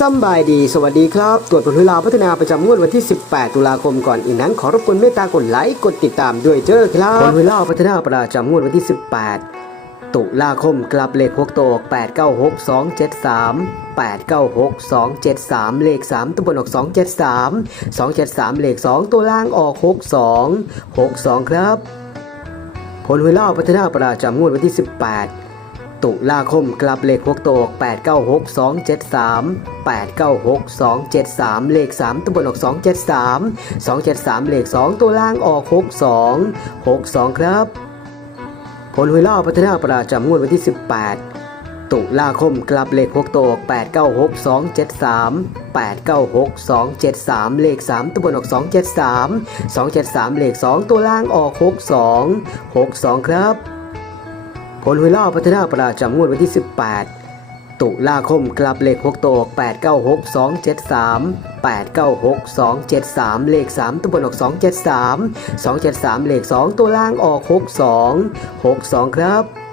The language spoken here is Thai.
สำบายดี สวัสดีครับตรวจผลเวลาพัฒนาประจำงวดวันที่ 18 ตุลาคมก่อนอีกนั้น ขอรบกวนเมตตากดไลค์กดติดตามด้วยเจ้อครับผลเวลาพัฒนาประจำงวดวันที่ 18 ตุลาคมกลับเลข6ตัวออก896 273 896 273 เลข 3 ตัวบนออก 273 273 เลข 2 ตัวล่างออก 62 62 ครับ ผลเวลาพัฒนาประจำงวดวันที่ 18 ตุลาคมกลับเลข6ตัวออก896 273 896 273 เลข 3ตัวบนออก 273 273 เลข 2 ตัวล่างออก 62 62 ครับ ผลหวยล่อพัฒนาประจำงวดวันที่ 18 ตุลาคมกลับเลข6ตัวออก896 273 896 273 เลข 3ตัวบนออก 273 273 เลข 2 ตัวล่างออก 62 62 ครับ ผลหวยล่อพัฒนาประจำงวดวันที่ 18 ตุลาคมกลับเลข6ตัวออก896 273 896 273 เลข 3ตัวบนออก 273 273 เลข 2 ตัวล่างออก 62 62 ครับ